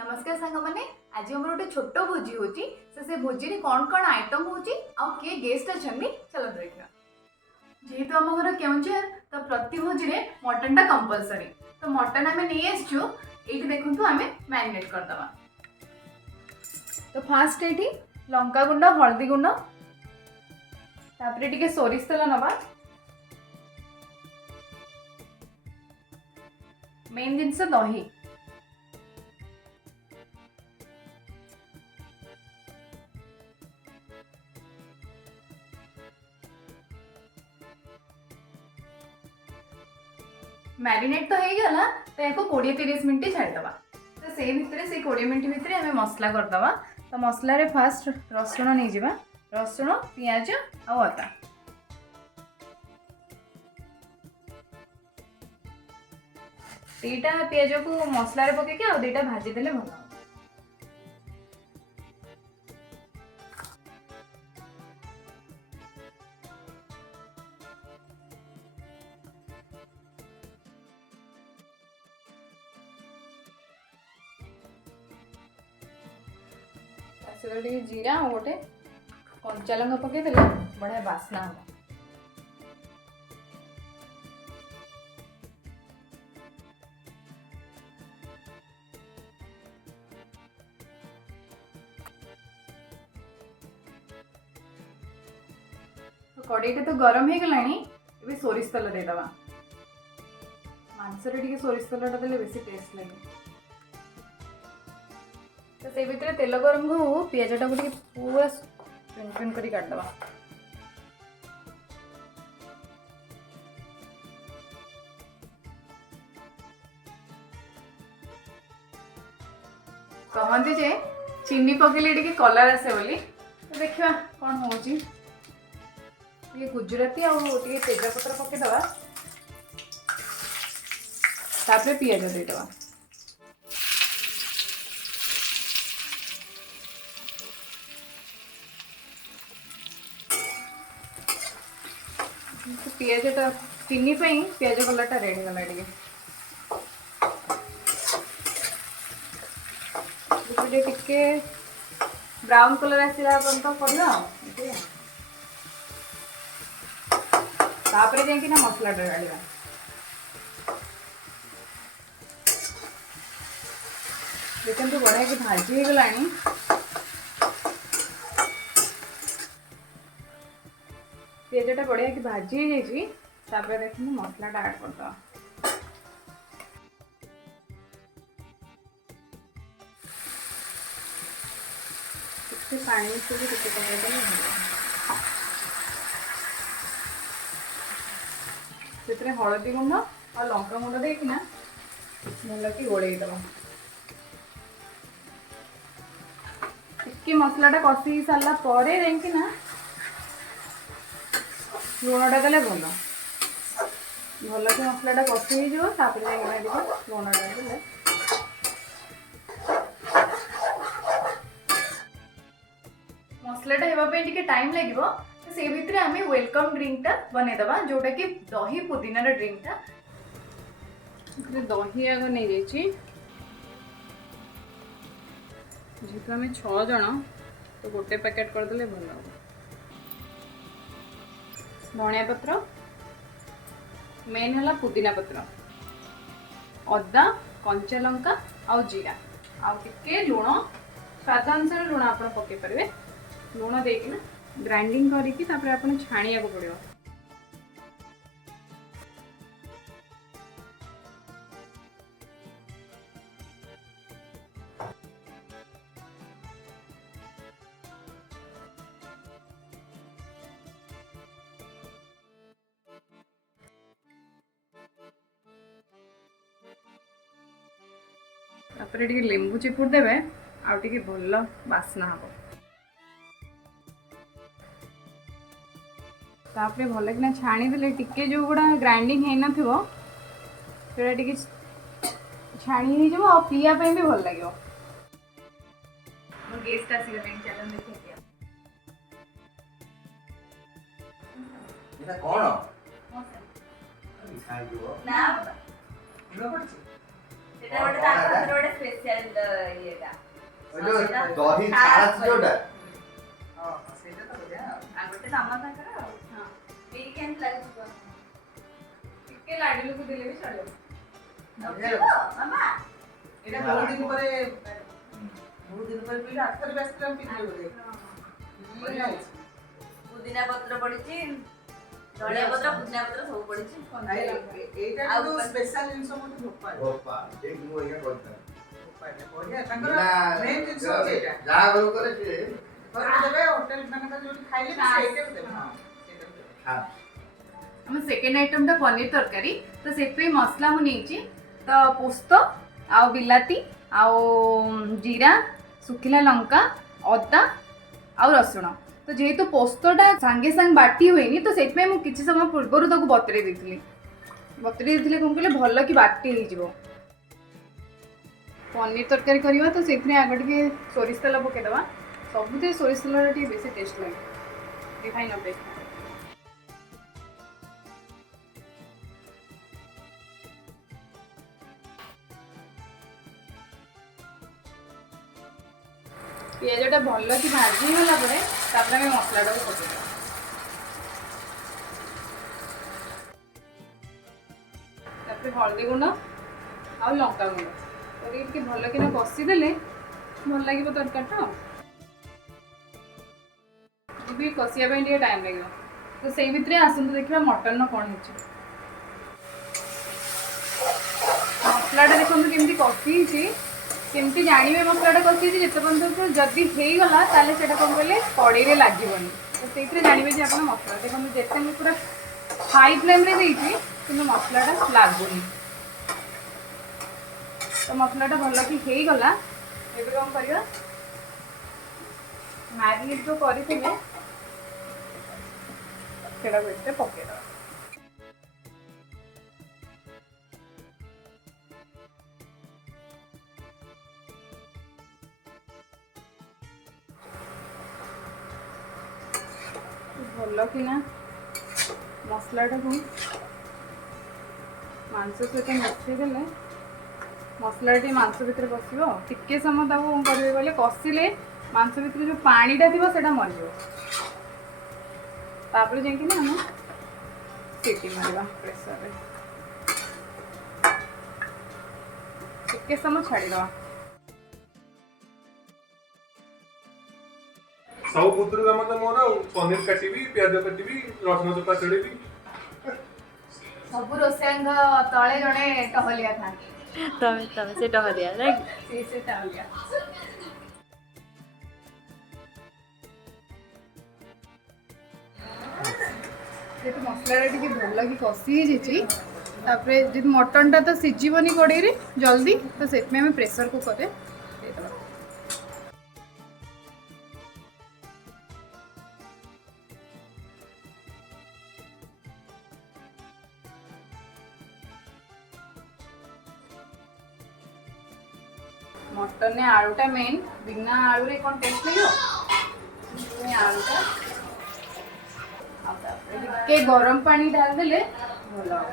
नमस्कार सांग मैंने आज हम गोटे छोट भोजी होची से भोजी रे कौन कौन आइटम होची आ किए गेस्ट अछंदी चलो देखा। जेहेतु आम घर केउंझर तो प्रति भोजी रे मटन टा कंपलसरी तो मटन आमे नहीं आसछु एठी देखंतु आमे मैरिनेट कर दवा। तो फास्ट एठी लंका गुंड हल्दी गुंड तापरे टिके सोरिष तेल नबा। मेन जिनस दही मैरिनेट तो हो गला तो या 20-30 मिनट छाड़ीदवा। तो से भितर से 20 मिनट भितर आम मसला करदवा। तो मसला रे फास्ट रसुण नहीं जावा, रसुण पियाज आ अदा दीटा पियाज को मसला रे पके आ दीटा भाजी देले भल। जीरा और गोटे कंचा लंका पकई देले बढ़िया बास्ना हम। तो कड़ईटा तो गरम हो गलानी ए सोरिष तेल देदवा। मांसरे टिके सोरिष तेल देले बेसी टेस्ट लगे। तो से भितर तेल गरम को पियाजटा को पूरा पिन पिन कर काटदवा। कहते जे चीनी पकेले टिके कलर आसे बोली। तो देखा कौन होची ये गुजराती आ तेजपत्र पकेदवा तापरे पियाज देदवा। पियाजटा चीनी पियाज कलरटा रेडी गला टिके ब्राउन कलर आसला पर्यंत करना तापरे जाइकिना मसला डालिबा। देखते बढ़िया कि भाजी हो गलानी। पियाजटा बढ़िया कि भाजी हो जाइए तापरे देखते मसलाटा ऐड करदवा। पानी मिसेक से हलदी गुंड और लंका गुंड देकिना भल कि गोड़ेदवा। टिके मसलाटा कषि सारा पर जाइकिना लुणटा देले भल भल कि मसलाटा कषि हो लुणटा देले। मसलाटा होगापी टिके टाइम लगे तो से भितर आम वेलकम ड्रिंकटा बनईदवा जोटा कि दही पुदीनार ड्रिंकटा। दही आग नहीं जेहेतु आम 6 जन तो गोटे पैकेट करदे भल हम। धनिया पत्र मेन है पुदीना पत्र अदा कंचा लंका आउ जीरा आउ टिके लुण स्वाद अनुसार लुण आप पकई पारे। लुण देकिना ग्राइंडिंग करके छाणिया को पड़ो। तापर टिके लेंबू चिपुड़ देवे आउ टिके भल बास्ना हम। तापरे भल कि छाणी देले टिके जो गुड़ा ग्राइंडिंग है नथिबो सेटा टिके छाणी हो जबो आ पिया पे भी भल लागियो। मो गेस्ट आसी गले चलन देखिया এটা কোন ना খাইবো ना না পড়ছে ସେଟା ଗୋଟେ ତାଙ୍କର ଗୋଟେ ସ୍ପେଶାଲ ଇଏଟା ওই যে দহি ছাড়াচ্ছে ଯୋଉଟା ସେଇଟା ତ ବଢିଆ ଆଉ। ଆଉ ଗୋଟେ ମାମା ତାଙ୍କର ଆଉ ହଁ ବିରି କେମିତି ଲାଗୁଛି କଣ ଟିକେ ଲାଡିଲୁକୁ ଦେଲେ ବି ଚଳିବ। ଓକେ ତ ମାମା ଏଇଟା ବହୁତ ଦିନ ପରେ ପିଇଲେ ଆଠରେ ବ୍ୟସ୍ତ ପିଇଥିଲେ ବୋଧେ ବଢିଆ ହେଇଛି। ପୁଦିନା ପତ୍ର ପଡିଛି ଧଣିଆ ପତ୍ର ପୁଦିନା ପତ୍ର ସବୁ ପଡିଛି ଏଇଟା ଆଉ କିନ୍ତୁ ସ୍ପେଶାଲ ଜିନିଷ ମୋତେ ଭୋପାଳ ବୋପା ଏ ମୁଁ ଏଇଆ କହିଥାନ୍ତି ବଢିଆ ତାଙ୍କର ନା ମେନ୍ ଜିନିଷ ହଉଛି ଏଇଟା ଯାହା ଘରୁ କରେ ସେ ଘରକୁ ଦେବେ ହୋଟେଲ ମାନଙ୍କର ଯୋଉଠି ଖାଇଲେ ବି ସେଇଟା ବି ଦେବେ ହଁ ସେଇଟା ବି ଦେବେ। ଖା ଆମ ସେକେଣ୍ଡ ଆଇଟମଟା ପନିର ତରକାରୀ। ତ ସେଥିପାଇଁ ମସଲା ମୁଁ ନେଇଛି ତ ପୋସ୍ତ ଆଉ ବିଲାତି ଆଉ ଜିରା ଶୁଖିଲା ଲଙ୍କା ଅଦା ଆଉ ରସୁଣ। ତ ଯେହେତୁ ପୋସ୍ତଟା ସାଙ୍ଗେ ସାଙ୍ଗେ ବାଟି ହୁଏନି ତ ସେଥିପାଇଁ ମୁଁ କିଛି ସମୟ ପୂର୍ବରୁ ତାକୁ ବତୁରେଇ ଦେଇଥିଲି କ'ଣ କହିଲେ ଭଲ କି ବାଟି ହେଇଯିବ। ପନିର ତରକାରୀ କରିବା ତ ସେଥିରେ ଆଗ ଟିକେ ସୋରିଷ ତେଲ ପକେଇଦେବା। ସବୁଥିରେ ସୋରିଷ ତେଲଟା ଟିକେ ବେଶୀ ଟେଷ୍ଟ ଲାଗେ ରିଫାଇନ୍ ଅପେକ୍ଷା। ପିଆଜଟା ଭଲ କି ଭାଜି ହେଇଗଲା ପରେ ତାପରେ ଆମେ ମସଲାଟାକୁ ପକେଇଦେବା। ତାପରେ ହଳଦୀ ଗୁଣ୍ଡ ଆଉ ଲଙ୍କା ଗୁଣ୍ଡ ପକେଇକି ଟିକେ ଭଲ କିନା କଷିଦେଲେ ଭଲ ଲାଗିବ ତରକାରୀଟା। ବି କଷିବା ପାଇଁ ଟିକେ ଟାଇମ୍ ଲାଗିବ। ତ ସେଇ ଭିତରେ ଆସନ୍ତୁ ଦେଖିବା ମଟନର କ'ଣ ହେଇଛି। ମସଲାଟା ଦେଖନ୍ତୁ କେମିତି କଷି ହେଇଛି। କେମିତି ଜାଣିବେ ମସଲାଟା କଷି ହେଇଛି ଯେତେ ପର୍ଯ୍ୟନ୍ତ ଯଦି ହେଇଗଲା ତାହେଲେ ସେଇଟା କ'ଣ କହିଲେ କଡ଼େଇରେ ଲାଗିବନି। ତ ସେଇଥିରେ ଜାଣିବେ ଯେ ଆପଣ ମସଲା ଦେଖନ୍ତୁ ଯେତେ ମୁଁ ପୁରା ହାଇ ଫ୍ଲେମ୍ରେ ଦେଇଛି କିନ୍ତୁ ମସଲାଟା ଲାଗୁନି। ତ ମସଲାଟା ଭଲ କି ହେଇଗଲା। ଏବେ କ'ଣ କରିବା ମ୍ୟାରିନେଟ୍ ଯେଉଁ କରିଥିଲେ ସେଇଟାକୁ ଏଥିରେ ପକେଇଦେବା। ଭଲ କିନା ମସଲାଟାକୁ ମାଂସ ସହିତ ମିଶେଇ ଦେଲେ ମସଲାଟା ଟିକେ ମାଂସ ଭିତରେ ପଶିବ। ଟିକେ ସମୟ ତାକୁ କ'ଣ କରିବେ କହିଲେ କଷିଲେ ମାଂସ ଭିତରେ ଯେଉଁ ପାଣିଟା ଥିବ ସେଇଟା ମରିଯିବ। ତାପରେ ଯାଇକିନା ଆମେ ସିଟି ମାରିବା ପ୍ରେସରରେ। ଟିକେ ସମୟ ଛାଡ଼ିଦେବା। ସବୁ ବୁଦ୍ଧୁର କାମ ତ ମୋର ଆଉ ପନିର କାଟିବି ପିଆଜ କାଟିବି ରସୁଣ ଚୋପା ଛଡ଼େଇବି। ସବୁ ରୋଷେଇଙ୍କ ତଳେ ଜଣେ ଟହଲିଆ ଥାନ୍ତି। ତମେ ସେ ଟହରିଆ ନାଇଁ ସେ ଟହଲିଆ। ଯେହେତୁ ମସଲାଟା ଟିକେ ଭଲ କି କଷି ହେଇଯାଇଛି ତାପରେ ଯଦି ମଟନଟା ତ ସିଝିବନି କଡ଼େଇରେ ଜଲ୍ଦି ତ ସେଥିପାଇଁ ଆମେ ପ୍ରେସର କୁକରରେ ଦେଇଦେବା। ମଟନରେ ଆଳୁଟା ମେନ୍। ବିନା ଆଳୁରେ କ'ଣ ଟେଷ୍ଟ ଲାଗିବ? ଆଳୁଟା ଆଉ ତାପରେ ଟିକେ ଗରମ ପାଣି ଢାଳିଦେଲେ ଭଲ ହେବ।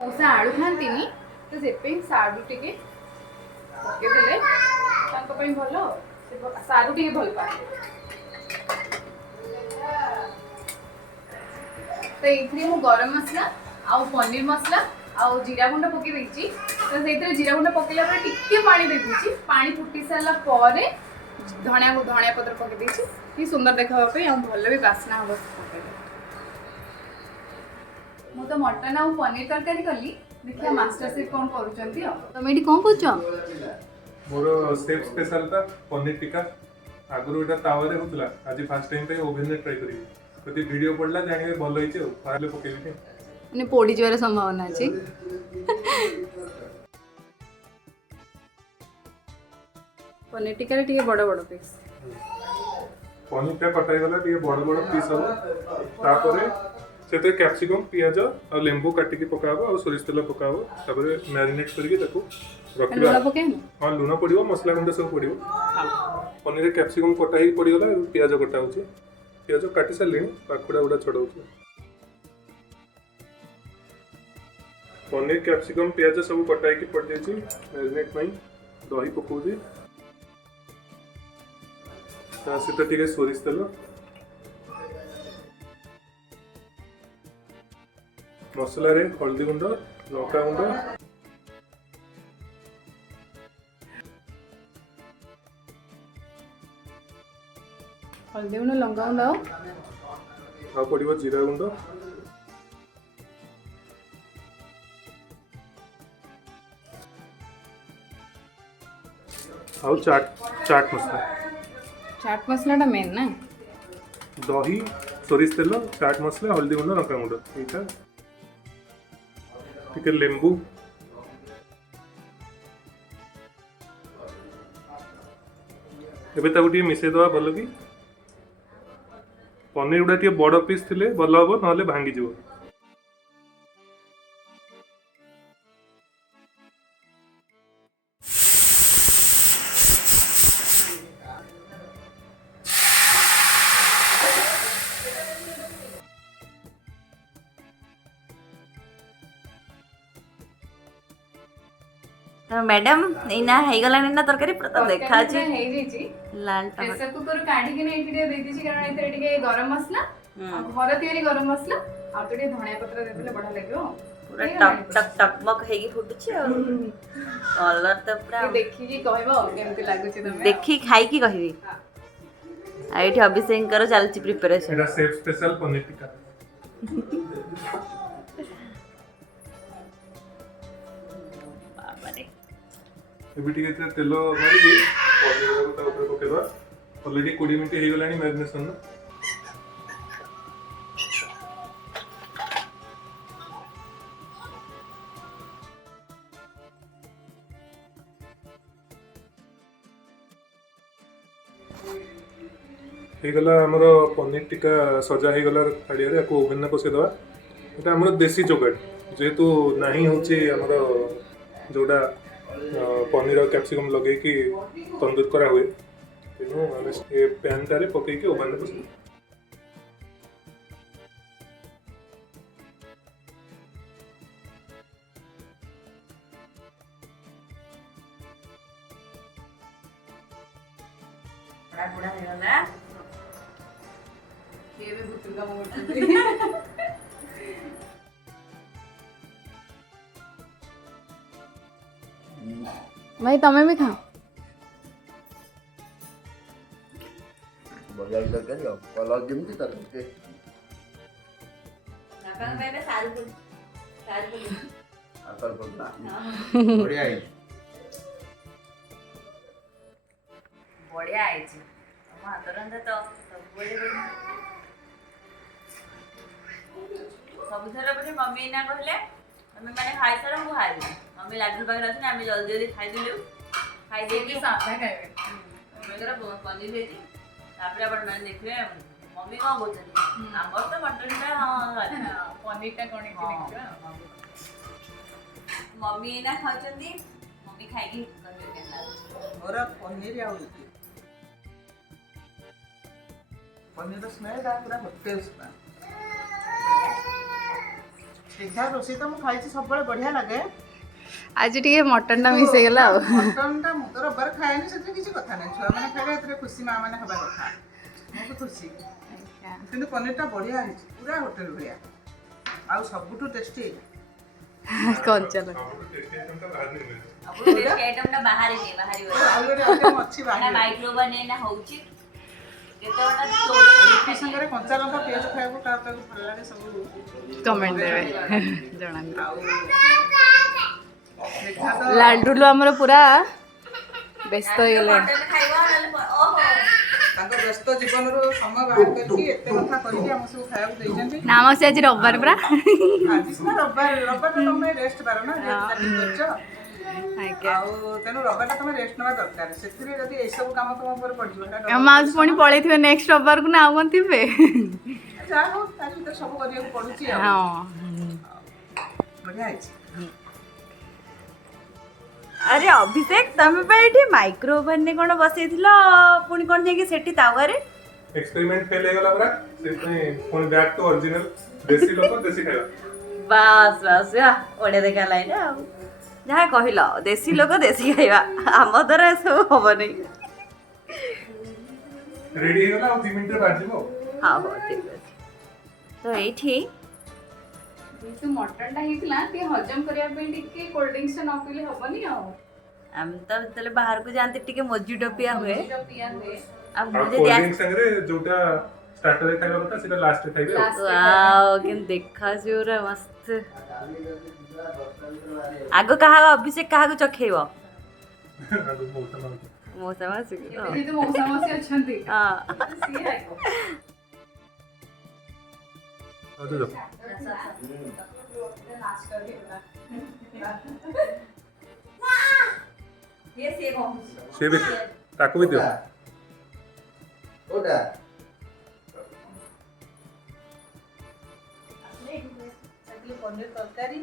ମଉସା ଆଳୁ ଖାଆନ୍ତିନି ତ ସେଥିପାଇଁ ସାରୁ ଟିକେ ପକେଇଦେଲେ ତାଙ୍କ ପାଇଁ ଭଲ। ସେ ସାରୁ ଟିକେ ଭଲ ପାଆନ୍ତି। ତ ଏଇଥିରେ ମୁଁ ଗରମ ମସଲା ଆଉ ପନିର ମସଲା ଆଉ ଜିରା ଗୁଣ୍ଡ ପକେଇ ଦେଇଛି। ତ ସେଇଥିରେ ଜିରା ଗୁଣ୍ଡ ପକେଇଲା ପରେ ଟିକେ ପାଣି ଦେଇଦେଇଛି। ପାଣି ଫୁଟି ସାରିଲା ପରେ ଧଣିଆ ପତ୍ର ପକେଇ ଦେଇଛି କି ସୁନ୍ଦର ଦେଖା ହେବା ପାଇଁ ଆଉ ଭଲ ବି ବାସ୍ନା ହେବ। ମୁଁ ତ ମଟନ ଆଉ ପନିର ତରକାରୀ କଲି। ଦେଖିବା ମାଷ୍ଟର ସେଫ୍ କ'ଣ କରୁଛନ୍ତି ଆଉ। ତମେ ଏଠି କ'ଣ କରୁଛ? ମୋର ସେଫ୍ ସ୍ପେଶାଲଟା ପନିର ଟିକା। ଆଗରୁ ଏଇଟା ତାୱାରେ ହେଉଥିଲା, ଆଜି ଫାର୍ଷ୍ଟ ଟାଇମ୍ ପାଇଁ ଓଭେନରେ ଟ୍ରାଏ କରିବି। ଯଦି ଭିଡ଼ିଓ ପଡ଼ିଲା ଜାଣିବେ ଭଲ ହେଇଛି ଆଉ ତାହେଲେ ପକେଇବି। ମାନେ ପୋଡ଼ିଯିବାର ସମ୍ଭାବନା ଅଛି। ପନିର ଟିକାରେ ଟିକେ ବଡ଼ ବଡ଼ ପିସ୍। ପନିରଟା କଟା ହେଇଗଲା ଟିକେ ବଡ଼ ବଡ଼ ପିସ୍ ହେବ। ତାପରେ ସେଥିରେ କ୍ୟାପ୍ସିକମ୍ ପିଆଜ ଆଉ ଲେମ୍ବୁ କାଟିକି ପକାହେବ ଆଉ ସୋରିଷ ତେଲ ପକାହେବ। ତାପରେ ମ୍ୟାରିନେଟ୍ କରିକି ତାକୁ ରଖିବା। ଲୁଣ ପକେଇନି? ହଁ ଲୁଣ ପଡ଼ିବ, ମସଲା ଗୁଣ୍ଡ ସବୁ ପଡ଼ିବ। ପନିରରେ କ୍ୟାପ୍ସିକମ୍ କଟା ହେଇକି ପଡ଼ିଗଲା, ପିଆଜ କଟା ହେଉଛି। ପିଆଜ କାଟି ସାରିଲିଣି ପାଖୁଡ଼ା ଗୁଡ଼ା ଛଡ଼ାଉଛି। पनीर कैप्सिकम पियाज सब कटाई पड़ जाए मैरिनेट में दही पकाऊँ सहित टे सोरिष तेल मसला रे हल्दी गुंड लंका गुंड हल्दी गुंड लंका गुंड आ पड़ो जीरा गुंड आउ चाट मसला टा मेन ना दही सोरिष तेल चाट मसला हल्दी गुंड लंका गुंड यहाँ टिके लेंबू एबे ताको टिके मिसई दवा भल कि पनीर गुड़ा टिके बड़ पीस थिले भल हम ना भांगी जीव। मैडम एना हेगलानी ना तरकारी पूरा देखा छी हे जेची लाल प्रेशर कुकर काढी के नै एठी दे दिछि कारण एते टिके गरम मसला आ घर तयारी गरम मसला आ तो टिके धनिया पत्र देले बढ़िया लागो पूरा टक टक टकमक हेगी फुटुची और कलर तो पूरा देखि कि कहबो केमति लागु छी तमे देखि खाई की कहबी आ एठी अभिषेक कर चलची प्रिपरेशन एटा सेफ स्पेशल पनीर टिक्का बाबा रे एबे टिके तेल मारिकी पनीर को ता ऊपर पकेबा ऑलरेडी 20 मिनिट हे गलानी मैरिनेशन ना ହେଇଗଲା ଆମର ପନିର ଟିକା ସଜା ହେଇଗଲା ଥାଳିଆରେ ଆକୁ ଓଭେନରେ ପସେଇଦେବା। ଏଇଟା ଆମର ଦେଶୀ ଯୋଗାଡ଼ ଯେହେତୁ ନାହିଁ ହେଉଛି ଆମର ଯେଉଁଟା ପନିର ଆଉ କ୍ୟାପ୍ସିକମ୍ ଲଗେଇକି ତନ୍ଦୁର କରାହୁଏ ତେଣୁ ଆମେ ଏ ପ୍ୟାନ୍ଟାରେ ପକେଇକି ଓଭେନରେ ପସେଇବା। बड़ा बड़ा हेगला ये भी बुतुगा मोट भाई तमे भी खाओ बढ़िया तरकारी कलर जमी तरकारी अपन में सारू आकर बढ़िया है बढ़िया आई छी हम हातरंदा तो सब सबुथर पटे मम्मी ना कहले मम्मी माने खाई सारा मु खाई मम्मी लाडू पाकर अछि हम जल्दी जल्दी खाई दिलु खाई दे ये सादा खाइबे मम्मी कर पनीर भेजी तापरे अपन मैंने देखले मम्मी को बोलछन हमर तो मटन का हां पनीर टा कोनी की देखबा मम्मी ना खाचंदी मम्मी खाइगी कहले केना मोर पनीर आउ पनीर स्मेल दा पूरा होटेल स्मेल देखा रोषेई तो मुझे सब बढ़िया लगे आज टिके मटन टा मिस गेला मटन टा मु तो रबर खाएनी से किसी कथा नहीं छुआ मैंने खाइले एतरे खुशी मां माने हबा कथा मु तो खुशी किंतु पनीर टा बढ़िया है पूरा होटल भरिया आ सबुठु टेस्टी कौन चलो अब टेस्ट आइटम टा बाहर ऑलरेडी आइटम अच्छी ना बाहर माइक्रोवेव ने ना होउची केतोटा की संगे कंचा लंका पियाज खाइबो ता तो भल लागे सब कमेंट देवे जणा आउ देखा तो लाडू हमर पूरा व्यस्त हो गेले मटन खाइबो ओहो तांको व्यस्त जीवन रो समय बाहर करके एते कथा कहिके हम सब खाइबो दैजंती नाम से आज रविवार पूरा आज ना रविवार तो तुम रेस्ट बार ना रेस्ट करछ आउ तेनु रविवार तुम रेस्ट नवा दरकार सेथिरे जदी ए सब काम तुम ऊपर पड़ जिवो हम आज पुणी पळै थिबे नेक्स्ट रविवार को ना आवन थिबे जा हो ताकि तो सब करिया पड़ुची आ हां बढ़िया है अरे अभिषेक तमे पे एठी माइक्रो ओवन ने कोन बसैथिलो पुणी कोन जेकी सेठी तावा रे एक्सपेरिमेंट फेल ହେଇଗଲା ପରା ସେଥିପାଇଁ ପୁଣି ବ୍ୟାକ୍ ଟୁ ଅରିଜିନାଲ ଦେଶୀ ଲୋକ ଦେଶୀ ଖାଇବା। ବାସ୍ ବାସ୍ ବଢ଼ିଆ ଦେଖା ଲାଇନ୍ ଆଉ ଯାହା କହିଲ ଦେଶୀ ଲୋକ ଦେଶୀ ଖାଇବା ଆମ ଦ୍ୱାରା ଏସବୁ ହବନି। ରେଡି ହେଇଗଲା ଆଉ 2 ମିନିଟରେ ବାଜିବ। ହଉ ହଉ ଠିକ୍ ଅଛି। ତ ଏଇଠି ଯେହେତୁ ମଟନଟା ହେଇଥିଲା ଟିକେ ହଜମ କରିବା ପାଇଁ ଟିକେ କୋଲ୍ଡ ଡ୍ରିଙ୍କସଟା ନ ପିଇଲେ ହବନି ଆଉ ଆମେ ତ ଯେତେବେଳେ ବାହାରକୁ ଯାଆନ୍ତି ଟିକେ ମଜିଟୋ ପିଆ ହୁଏ ମଜିଟୋ ପିଆ ହୁଏ। ଆଉ ମୁଁ ଆଉ ଯଦି କୋଲ୍ଡ ଡ୍ରିଙ୍କ ସାଙ୍ଗରେ ଯୋଉଟା ଷ୍ଟାର୍ଟରରେ ଖାଇବା କଥା ସେଟା ଲାଷ୍ଟରେ ଖାଇବେ ଆଉ। Last- ୱାଓ କିନ୍ତୁ ଦେଖାଯାଉଛି ପୁରା ମସ୍ତ। ଆଗ କାହା ଅଭିଷେକ କାହାକୁ ଚଖେଇବ? ଆଗକୁ ମଉସା ମାଉସୀ। ମଉସା ମାଉସୀ ଏବେ ଯେହେତୁ ମଉସା ମାଉସୀ ଅଛନ୍ତି ହଁ ସିଏ ଆଗ। ଆଉ ଯୋଉ ସେ ବି ତାକୁ ବି ଦିଅ। କୋଉଟା ପନିର ତରକାରୀ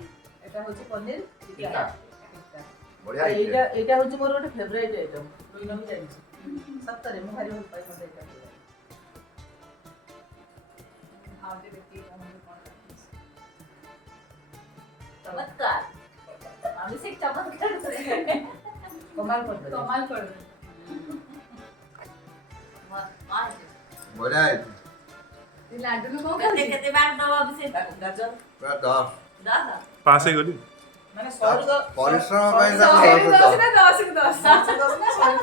ଏଟା ହଉଛି ପନିର ଟିକ୍କା। ଟିକ୍କା। ବଢିଆ ଆଉ ହେଇଛି। ଏଇଟା ହଉଛି ମୋର ଗୋଟେ ଫେଭରାଇଟ୍ ଆଇଟମ୍ ମୁଁ ଜାଣିଛି ସତରେ ମୁଁ ଭାରି ଭଲ ପାଏ ମୋତେ ଏଇଟା ଖାଇବା। ଚମତ୍କାର ଅଭିଷେକ ଚମତ୍କାର କମାଲ କରିଦେଲେ। କମାଲ କରିଦେଲେ। ବଢିଆ ହେଇଛି। ଏ ଲାଡୁରୁ କଣ କେତେ ଖାଉଛି? କେତେ ବାର ଦବ ଅଭିଷେକ? ଗାଜର ପୁରା 10। ଦଶ ପାସ୍ ହେଇଗଲି। ମାନେ ଶହେରୁ ଦଶ ପରିଶ୍ରମ ପାଇଁ ତାକୁ ଶହେରୁ 10 ଦଶ ନା 10ରୁ 10? 10 ନା 100ରୁ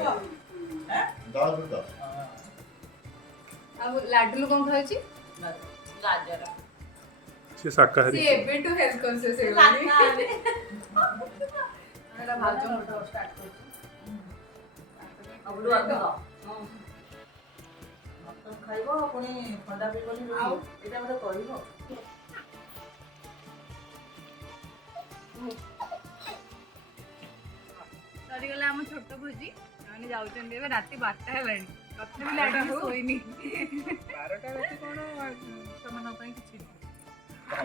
10? 10 ରୁ 10। ଆଉ ଲାଡୁରୁ କଣ ଖାଉଛି? ଗାଜର ସେ ଶାକାହାରୀ। ସିଏ ଏବେଠୁ ହେଲ୍ଥ କନସିୟସ୍ ହେଇଗଲାଣି। ଏଟା ଭାଜ ମୋଟା ଷ୍ଟାର୍ଟ କରୁଛି। ସବୁଠୁ ଅଧିକ ମଟନ ଖାଇବ ପୁଣି ଥଣ୍ଡା ପିଇବନି ଆଉ? ଏଇଟା ମୋତେ କହିବ। ସରିଗଲା ଆମ ଛୋଟ ଭୋଜି ସେମାନେ ଯାଉଛନ୍ତି ଏବେ ରାତି 12ଟା ହେଲାଣି ତଥାପି ଲାଡୁ ଶୋଇନି 12ଟା ରାତି କ'ଣ ସେମାନଙ୍କ ପାଇଁ କିଛି ନୁହେଁ।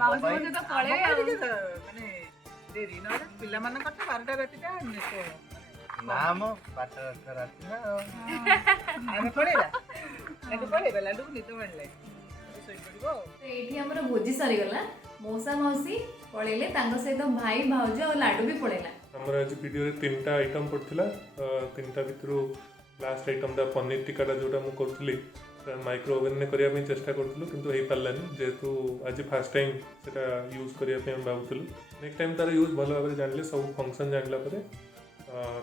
ମାଉସୀ ବୋଧେ ତ ପଳେଇବେ ଆଉ। ଟିକେ ମାନେ ଡେରି ନହେଲେ ପିଲାମାନଙ୍କର ତ 12ଟା ରାତିଟା ନା ମ 8 ରାତି ନା ଆଉ। ଆମେ ପଳେଇବା ଲାଡୁ ପଳେଇବା ଲାଡୁକୁ ନିଦ ମାଡ଼ିଲାଣି ଶୋଇପଡ଼ିବ ଆଉ। ତ ଏଇଠି ଆମର ଭୋଜି ସରିଗଲା ମଉସା ମାଉସୀ ପଳେଇଲେ ତାଙ୍କ ସହିତ ଭାଇ ଭାଉଜ ଆଉ ଲାଡୁ ବି ପଳେଇଲା। ଆମର ଆଜି ଭିଡ଼ିଓରେ 3ଟା ଆଇଟମ୍ ପଡ଼ିଥିଲା। 3ଟା ଭିତରୁ ଲାଷ୍ଟ ଆଇଟମ୍ଟା ପନିର ଟିକାଟା ଯେଉଁଟା ମୁଁ କରୁଥିଲି ମାଇକ୍ରୋ ଓଭେନ୍ରେ କରିବା ପାଇଁ ଚେଷ୍ଟା କରୁଥିଲୁ କିନ୍ତୁ ହେଇପାରିଲାନି ଯେହେତୁ ଆଜି ଫାର୍ଷ୍ଟ ଟାଇମ୍ ସେଇଟା ୟୁଜ୍ କରିବା ପାଇଁ ଆମେ ଭାବୁଥିଲୁ। ନେକ୍ସଟ ଟାଇମ୍ ତା'ର ୟୁଜ୍ ଭଲ ଭାବରେ ଜାଣିଲେ ସବୁ ଫଙ୍କସନ୍ ଜାଣିଲା ପରେ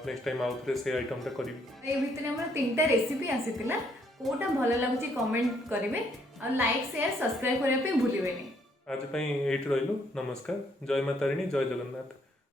ନେକ୍ସଟ ଟାଇମ୍ ଆଉ ଥରେ ସେ ଆଇଟମ୍ଟା କରିବି। ଏ ଭିତରେ ଆମର 3ଟା ରେସିପି ଆସିଥିଲା କୋଉଟା ଭଲ ଲାଗୁଛି କମେଣ୍ଟ କରିବେ ଆଉ ଲାଇକ୍ ସେୟାର ସବସ୍କ୍ରାଇବ୍ କରିବା ପାଇଁ ଭୁଲିବେନି। ଆଜି ପାଇଁ ଏଇଠି ରହିଲୁ। ନମସ୍କାର। ଜୟ ମା ତାରିଣୀ, ଜୟ ଜଗନ୍ନାଥ।